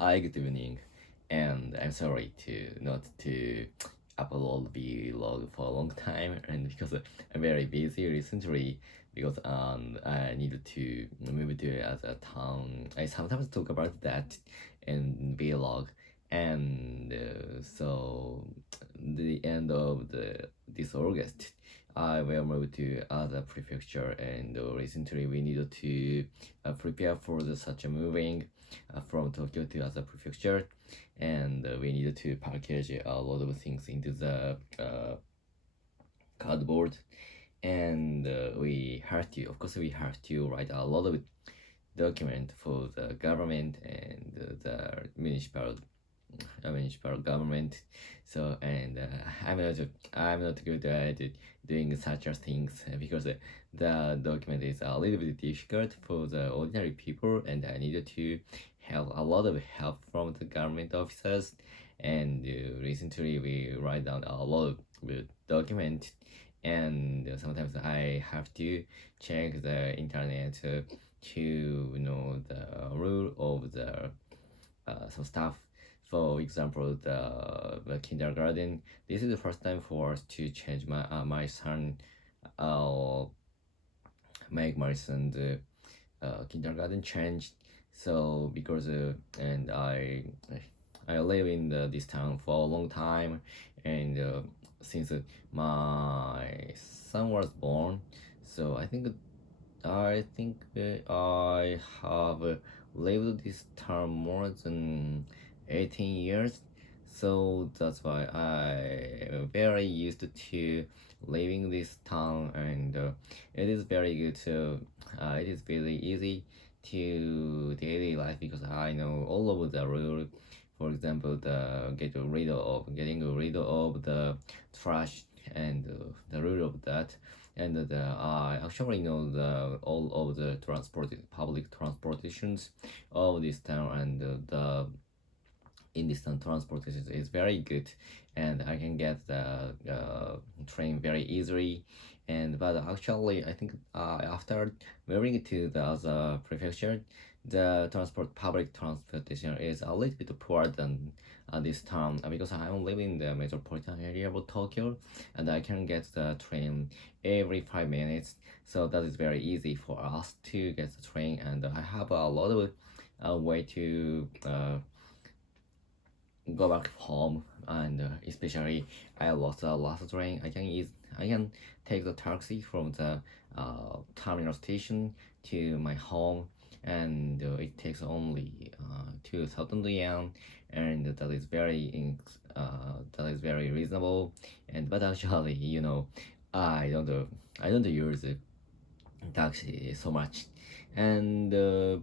Hi, good evening, and I'm sorry to not to upload vlog for a long time, and because I'm very busy recently, because I needed to move to other town. I sometimes talk about that in vlog, and so the end of this August, I will move to other prefecture, and recently we needed to prepare for such a moving from Tokyo to other prefecture, and we needed to package a lot of things into the cardboard, and of course, we have to write a lot of document for the government and the municipal government. So and I'm not good at doing such a things because the document is a little bit difficult for the ordinary people, and I needed to have a lot of help from the government officers. And recently we write down a lot of document, and sometimes I have to check the internet to know the rule of the some stuff. For example, the kindergarten. This is the first time for us to change my son, uh, make my son the kindergarten changed. So because and I live in this town for a long time, and since my son was born, so I think I have lived this town more than 18 years, so that's why I'm very used to living this town, and it is very good. So it is very easy to daily life because I know all of the rule. For example, the getting rid of the trash, and the rule of that, and I actually know the all of the public transportations of this town, and the in this town transportation is very good, and I can get the train very easily. And but actually, I think after moving to the other prefecture, the public transportation is a little bit poor than this town, because I'm living in the metropolitan area of Tokyo, and I can get the train every 5 minutes. So that is very easy for us to get the train, and I have a lot of way to go back home. And especially I lost the last train. I can take the taxi from the terminal station to my home, and it takes only 2,000 yen, and that is very reasonable. And but actually, I don't I don't use taxi so much. And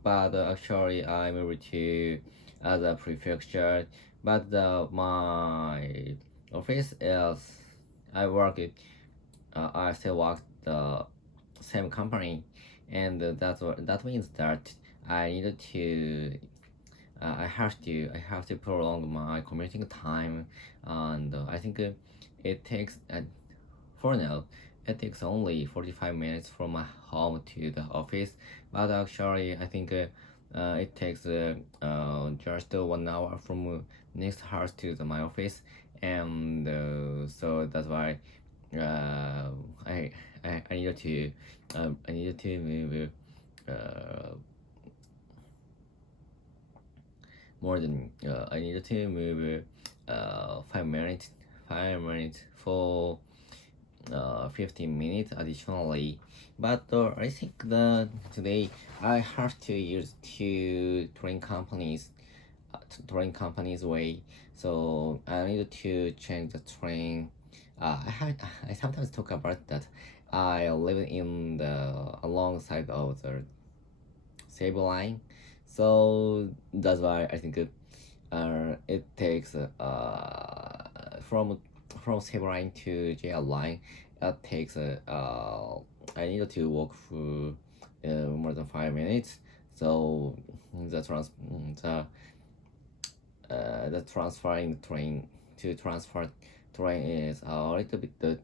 but actually I'm able to other prefecture, but my office is I work it I still work the same company, and that means that I need to I have to prolong my commuting time. And I think it takes for now, it takes only 45 minutes from my home to the office, but actually, I think it takes just 1 hour from next house to my office, and so that's why uh, I, I needed to move more than I needed to move 5 minutes for 15 minutes additionally. But I think that today I have to use two train companies way. So I need to change the train. I sometimes talk about that. I live in the alongside of the Sable line, so that's why I think it takes from Sable line to JL line. It takes I need to walk through more than 5 minutes. So the transferring train to transfer train is a little bit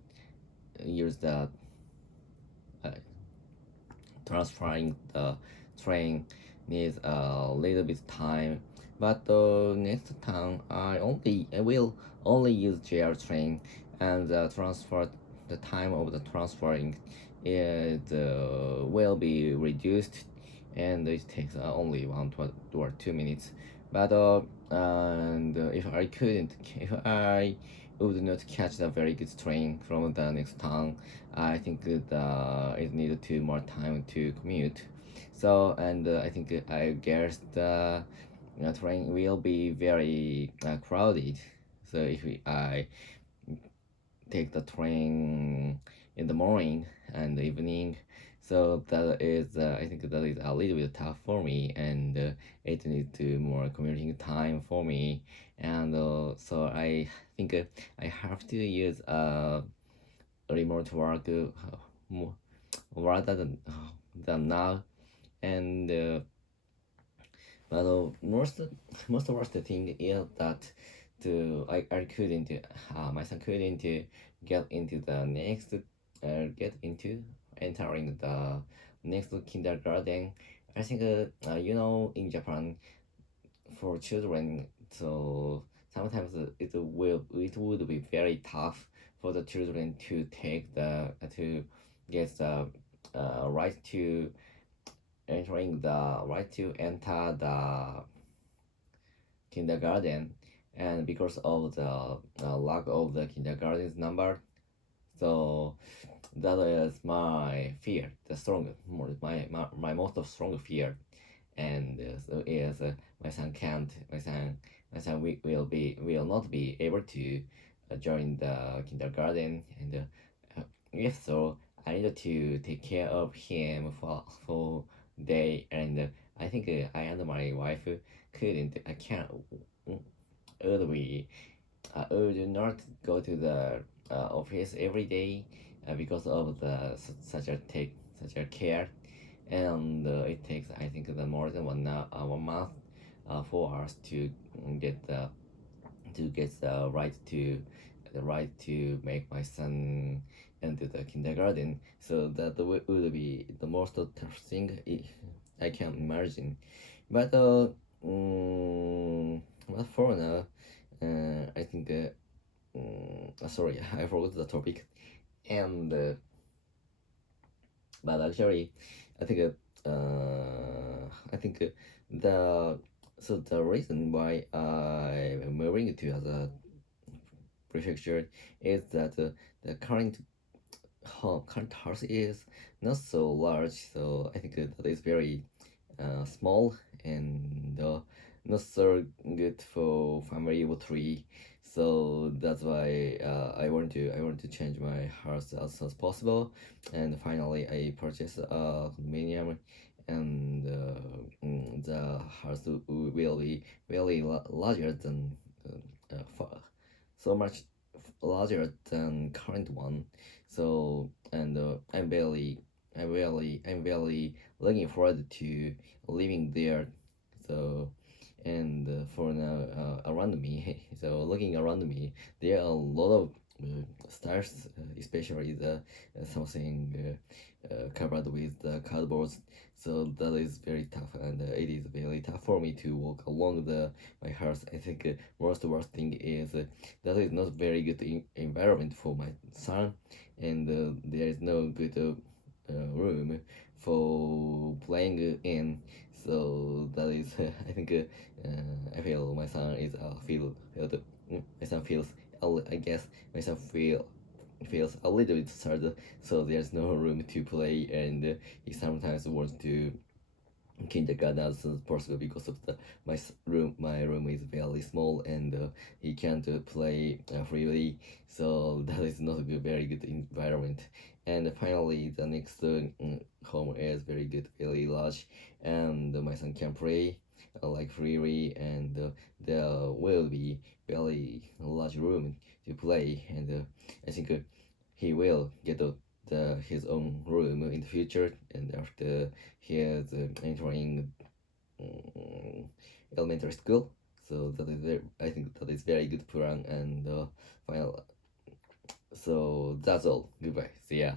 use the uh, transferring the train needs a little bit time, But next time I will only use JR train, and the time of the transferring will be reduced, and it takes only 1 or 2 minutes. But if I would not catch the very good train from the next town, I think it needed two more time to commute. So, and I think I guess the train will be very crowded. So I take the train in the morning and the evening, so that is I think that is a little bit tough for me, and it needs to more commuting time for me, and so I think I have to use remote work more rather than now, and but most worst thing is that I couldn't my son couldn't get into the next get into entering the next kindergarten. I think in Japan for children, so sometimes it would be very tough for the children to take the to get the right to enter the kindergarten, and because of the lack of the kindergarten's number, so that is my fear, the strong, my most strong fear, and so is my son will not be able to join the kindergarten, and if so, I need to take care of him for day, and I think I and my wife couldn't I can't would we would not go to the office every day because of the such a care, and it takes I think the more than 1 month for us to get the right to make my son into the kindergarten. So that would be the most tough thing I can imagine. But but for now, I think sorry, I forgot the topic, and but actually, I think I think the the reason why I'm moving to other prefecture is that current house is not so large, so I think that is very small, and not so good for family of three. So that's why I want to change my house as soon as possible, and finally I purchased a condominium, and the house will be really larger than so much larger than current one. So, and I'm really looking forward to living there. So, and for now, around me, so looking around me, there are a lot of stars, especially the something covered with the cardboards. So that is very tough, and it is very tough for me to walk along the my house. I think most worst thing is that is not very good environment for my son, and there is no good room for playing in. So that is I think I feel my son is my son feels I guess my son feels a little bit sad, so there's no room to play, and he sometimes wants to kindergarten as soon as possible because of the my room is very small, and he can't play freely, so that is not a very good environment. And finally the next home is very good, very large, and my son can play like freely, and there will be very large room to play, and I think he will get his own room in the future, and after he is entering um, elementary school. So that is I think that is very good plan, and final. So that's all. Goodbye. See ya.